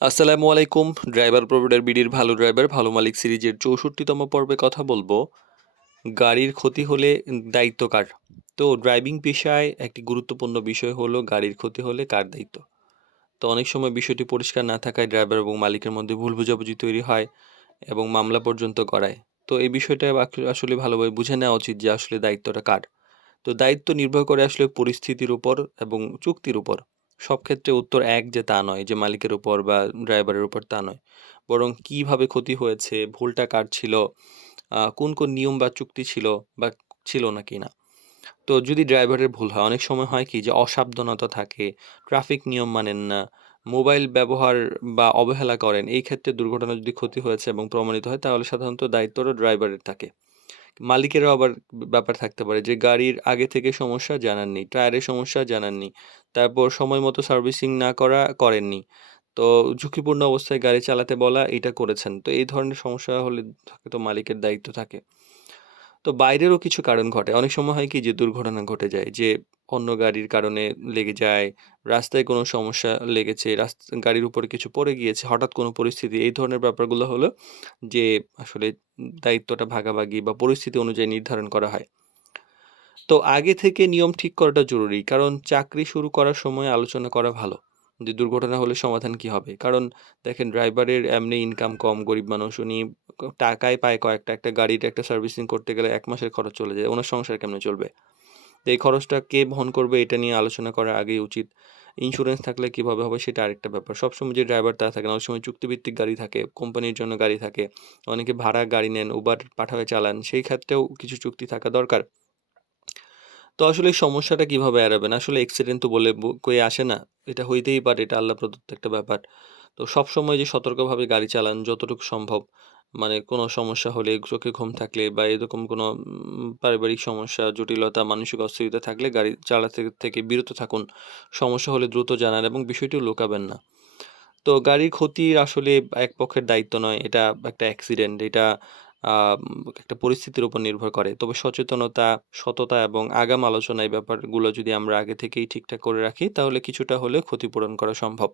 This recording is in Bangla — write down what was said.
আসসালামু আলাইকুম। ড্রাইভার প্রভিডার বিডির ভালো ড্রাইভার ভালো মালিক সিরিজের 64তম পর্বে কথা বলবো গাড়ির ক্ষতি হলে দায়িত্ব কার। তো ড্রাইভিং পেশায় একটি গুরুত্বপূর্ণ বিষয় হলো গাড়ির ক্ষতি হলে কার দায়িত্ব। তো অনেক সময় বিষয়টি পরিষ্কার না থাকায় ড্রাইভার এবং মালিকের মধ্যে ভুল বোঝাবুঝি তৈরি হয় এবং মামলা পর্যন্ত গড়ায়। তো এই বিষয়টা আসলে ভালোভাবে বুঝে নেওয়া উচিত যে আসলে দায়িত্বটা কার। তো দায়িত্ব নির্ভর করে আসলে পরিস্থিতির উপর এবং চুক্তির উপর। সব ক্ষেত্রে উত্তর এক যে তা নয়, যে মালিকের উপর বা ড্রাইভারের উপর তা নয়। বরং কিভাবে ক্ষতি হয়েছে, ভুলটা কার ছিল, কোন নিয়ম বা চুক্তি ছিল বা ছিল নাকি না। তো যদি ড্রাইভারের ভুল হয়, অনেক সময় হয় কি যে অসাবধানতা থাকে, ট্রাফিক নিয়ম মানেন না, মোবাইল ব্যবহার বা অবহেলা করেন। এই ক্ষেত্রে দুর্ঘটনা যদি ক্ষতি হয়েছে এবং প্রমাণিত হয় তাহলে সাধারণত দায়িত্বটা ড্রাইভারের থাকে। মালিকেরও আবার ব্যাপার থাকতে পারে যে গাড়ির আগে থেকে সমস্যা জানাননি, টায়ারের সমস্যা জানাননি, তারপর সময় মতো সার্ভিসিং না করেননি। তো ঝুঁকিপূর্ণ অবস্থায় গাড়ি চালাতে বলা, এটা করেছেন। তো এই ধরনের সমস্যা হলে তো মালিকের দায়িত্ব থাকে। তো বাইরেরও কিছু কারণ ঘটে। অনেক সময় হয় কি যে দুর্ঘটনা ঘটে যায় যে অন্য গাড়ির কারণে লেগে যায়, রাস্তায় কোনো সমস্যা লেগেছে, গাড়ির উপরে কিছু পড়ে গিয়েছে, হঠাৎ কোনো পরিস্থিতি। এই ধরনের ব্যাপারগুলো হলো যে আসলে দায়িত্বটা ভাগাভাগি বা পরিস্থিতি অনুযায়ী নির্ধারণ করা হয়। তো আগে থেকে নিয়ম ঠিক করাটা জরুরি। কারণ চাকরি শুরু করার সময় আলোচনা করা ভালো। যে দুর্ঘটনা হলে সমাধান কি হবে? কারণ দেখেন ড্রাইভারের এমনি ইনকাম কম, গরিব মানুষ। উনি টাকাই পায় কয়েকটা। একটা গাড়ির একটা সার্ভিসিং করতে গেলে ১ মাসের খরচ চলে যায়। উনার সংসার কেমনে চলবে? তো এই খরচটা কে বহন করবে এটা নিয়ে আলোচনা করা আগেই উচিত। ইন্স্যুরেন্স থাকলে কিভাবে হবে সেটা আরেকটা ব্যাপার। সবসময় যে ড্রাইভার তা থাকে না। অনেক সময় চুক্তিভিত্তিক গাড়ি থাকে, কোম্পানির জন্য গাড়ি থাকে। অনেকে ভাড়া গাড়ি নেন, উবার পাঠায়ে চালান। সেই ক্ষেত্রেও কিছু চুক্তি থাকা দরকার। তো আসলে এই সমস্যাটা কিভাবে এড়াবেন? আসলে অ্যাক্সিডেন্ট তো বলে কয়ে আসে না। এটা হইতেই পারে, এটা আল্লাহ প্রদত্ত একটা ব্যাপার। তো সবসময় যে সতর্কভাবে গাড়ি চালান যতটুকু সম্ভব। মানে কোনো সমস্যা হলে, চোখে ঘুম থাকলে বা এরকম কোনো পারিবারিক সমস্যা, জটিলতা, মানসিক অস্থিরতা থাকলে গাড়ি চালাতে থেকে বিরত থাকুন। সমস্যা হলে দ্রুত জানান এবং বিষয়টিও লুকাবেন না। তো গাড়ির ক্ষতি আসলে এক পক্ষের দায়িত্ব নয়। এটা একটা অ্যাক্সিডেন্ট। এটা একটা পরিস্থিতির উপর নির্ভর করে। তবে সচেতনতা, সততা এবং আগাম আলোচনা এই ব্যাপারগুলো যদি আমরা আগে থেকেই ঠিকঠাক করে রাখি তাহলে কিছুটা হলেও ক্ষতিপূরণ করা সম্ভব।